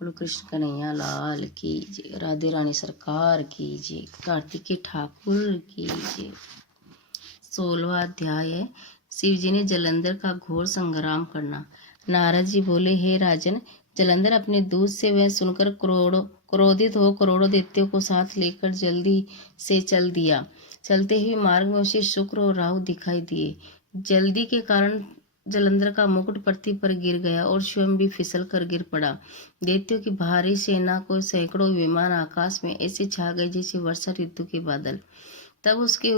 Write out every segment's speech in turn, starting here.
बोलो कृष्ण कन्हैया लाल की जय, राधे रानी सरकार की जय, कार्तिकेय ठाकुर की जय। 16वां अध्याय है शिव जी ने जलंधर का घोर संग्राम करना। नारद जी बोले, हे राजन, जलंधर अपने दूत से वह सुनकर क्रोधित हो करोड़ों दैत्यों को साथ लेकर जल्दी से चल दिया। चलते हुए मार्ग में उसे शुक्र और राहु दिखाई दिए। जल्दी के कारण जलंधर का मुकुट पृथ्वी पर गिर गया और स्वयं भी फिसल कर गिर पड़ा। दैत्यों की भारी सेना को सैकड़ों विमान आकाश में ऐसे छा गए जैसे वर्षा ऋतु के बादल। तब उसके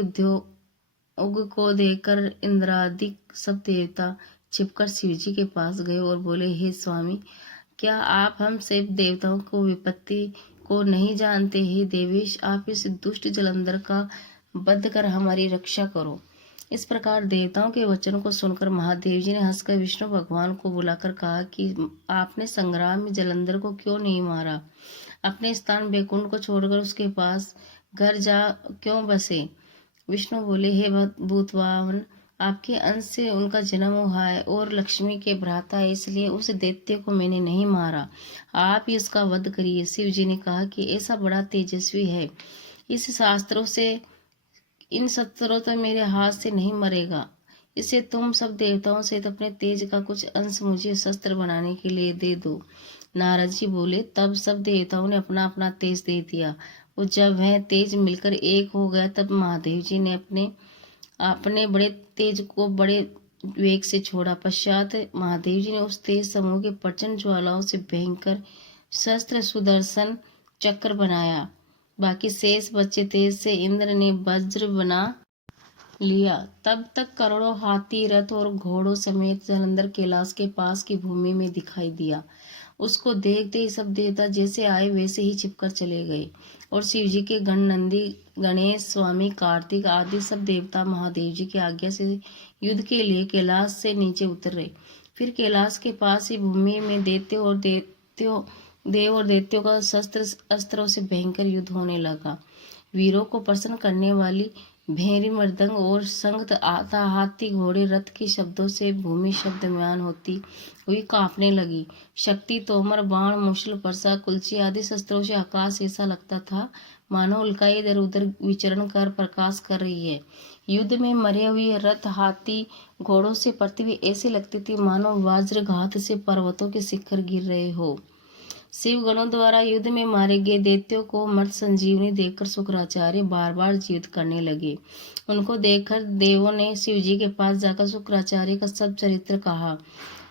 उग को देखकर इंद्रादि सब देवता छिपकर शिवजी के पास गए और बोले, हे स्वामी, क्या आप हम सब देवताओं को विपत्ति को नहीं जानते? हे देवेश, आप इस दुष्ट जलंधर का वध कर हमारी रक्षा करो। इस प्रकार देवताओं के वचन को सुनकर महादेव जी ने हंसकर विष्णु भगवान को बुलाकर कहा कि आपने संग्राम में जलंधर को क्यों नहीं मारा? अपने स्थान बैकुंठ को छोड़कर उसके पास घर जा क्यों बसे? विष्णु बोले, हे भूतवाहन, आपके अंश से उनका जन्म हुआ है और लक्ष्मी के भ्राता है, इसलिए उस दैत्य को मैंने नहीं मारा। आप ही उसका वध करिए। शिव जी ने कहा कि ऐसा बड़ा तेजस्वी है, इस शास्त्रों से इन शस्त्रों तो मेरे हाथ से नहीं मरेगा। इसे तुम सब देवताओं से अपने तेज का कुछ अंश मुझे शस्त्र बनाने के लिए दे दो। नारद जी बोले, तब सब देवताओं ने अपना अपना तेज दे दिया। और जब वह तेज मिलकर एक हो गया, तब महादेव जी ने अपने अपने बड़े तेज को बड़े वेग से छोड़ा। पश्चात महादेव जी ने उस तेज समूह के प्रचंड ज्वालाओं से भयंकर शस्त्र सुदर्शन चक्र बनाया। बाकी शेष बचे तेज से इंद्र ने वज्र बना लिया। तब तक करोड़ों हाथी, रथ और घोड़ों समेत जलंधर कैलाश के पास की भूमि में दिखाई दिया। उसको देखते ही सब देवता जैसे आए वैसे ही छिपकर चले गए और शिव जी के गण नंदी, गणेश, स्वामी कार्तिक आदि सब देवता महादेव जी की आज्ञा से युद्ध के लिए कैलाश से नीचे उतरे। फिर कैलाश के पास ही भूमि में देव और दैत्यों का शस्त्र अस्त्रों से भयंकर युद्ध होने लगा। वीरों को प्रसन्न करने वाली भेरी, मृदंग और संगत आता हाथी, घोड़े, रथ के शब्दों से भूमि शब्दमयान होती हुई कांपने लगी। शक्ति, तोमर, बाण, मुशल, परसा, कुल्ची आदि शस्त्रों से आकाश ऐसा लगता था मानो उल्काएं इधर उधर विचरण कर प्रकाश कर रही है। युद्ध में मरे हुए रथ, हाथी, घोड़ों से पृथ्वी ऐसे लगती थी मानो वज्रघात से पर्वतों के शिखर गिर रहे हो। शिव गणों द्वारा युद्ध में मारे गए दैत्यों को मृत संजीवनी देखकर शुक्राचार्य बार बार जीवित करने लगे। उनको देखकर देवों ने शिव जी के पास जाकर शुक्राचार्य का सब चरित्र कहा।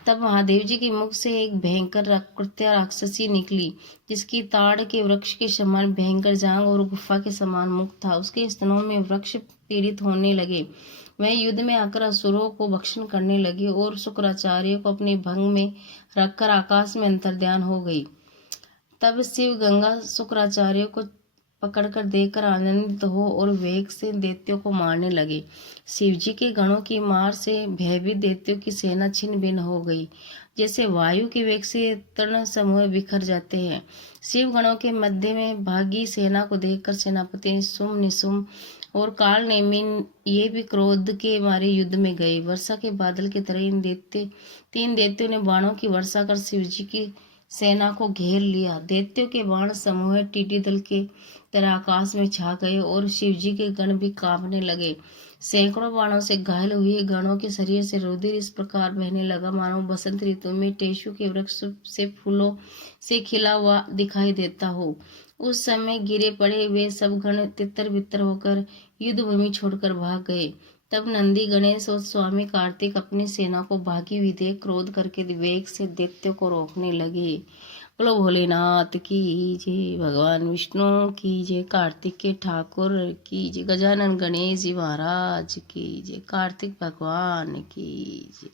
तब महादेव जी के मुख से एक भयंकर कृत्या राक्षसी निकली, जिसकी ताड़ के वृक्ष के समान भयंकर जांग और गुफा के समान मुख था। उसके स्तनों में वृक्ष पीड़ित होने लगे। वह युद्ध में आकर असुरों को भक्षण करने लगी और शुक्राचार्य को अपने भंग में रखकर आकाश में अंतर्ध्यान हो गई। तब शिव गंगा शुक्राचार्य को पकड़कर देखकर आनंदित हो और वेग से दैत्यों को मारने लगे। शिव जी के गणों की मार से भयभीत दैत्यों की सेना छिन्न भिन्न हो गई, जैसे वायु के वेग से तृण समूह बिखर जाते हैं। शिव गणों के मध्य में भागी सेना को देखकर सेनापति सुम, निसुम और काल नेमिन ये भी क्रोध के मारे युद्ध में गए। वर्षा के बादल की तरह तीन दैत्यों ने बाणों की वर्षा कर शिव जी की सेना को घेर लिया। दैत्यों के बाण समूह टीटी दल के तरह आकाश में छा गए और शिवजी के गण भी कांपने लगे। सैकड़ों बाणों से घायल हुए गणों के शरीर से रुधिर इस प्रकार बहने लगा मानो बसंत ऋतु में टेसु के वृक्ष से फूलों से खिला हुआ दिखाई देता हो। उस समय गिरे पड़े वे सब गण तितर बितर होकर युद्ध भूमि छोड़कर भाग गए। तब नंदी, गणेश और स्वामी कार्तिक अपनी सेना को भागी हुई देख क्रोध करके वेग से दैत्यों को रोकने लगे। बोलो भोलेनाथ की जय, भगवान विष्णु की जय, कार्तिक के ठाकुर की जय, गजानन गणेश जी महाराज की जय, कार्तिक भगवान की जय।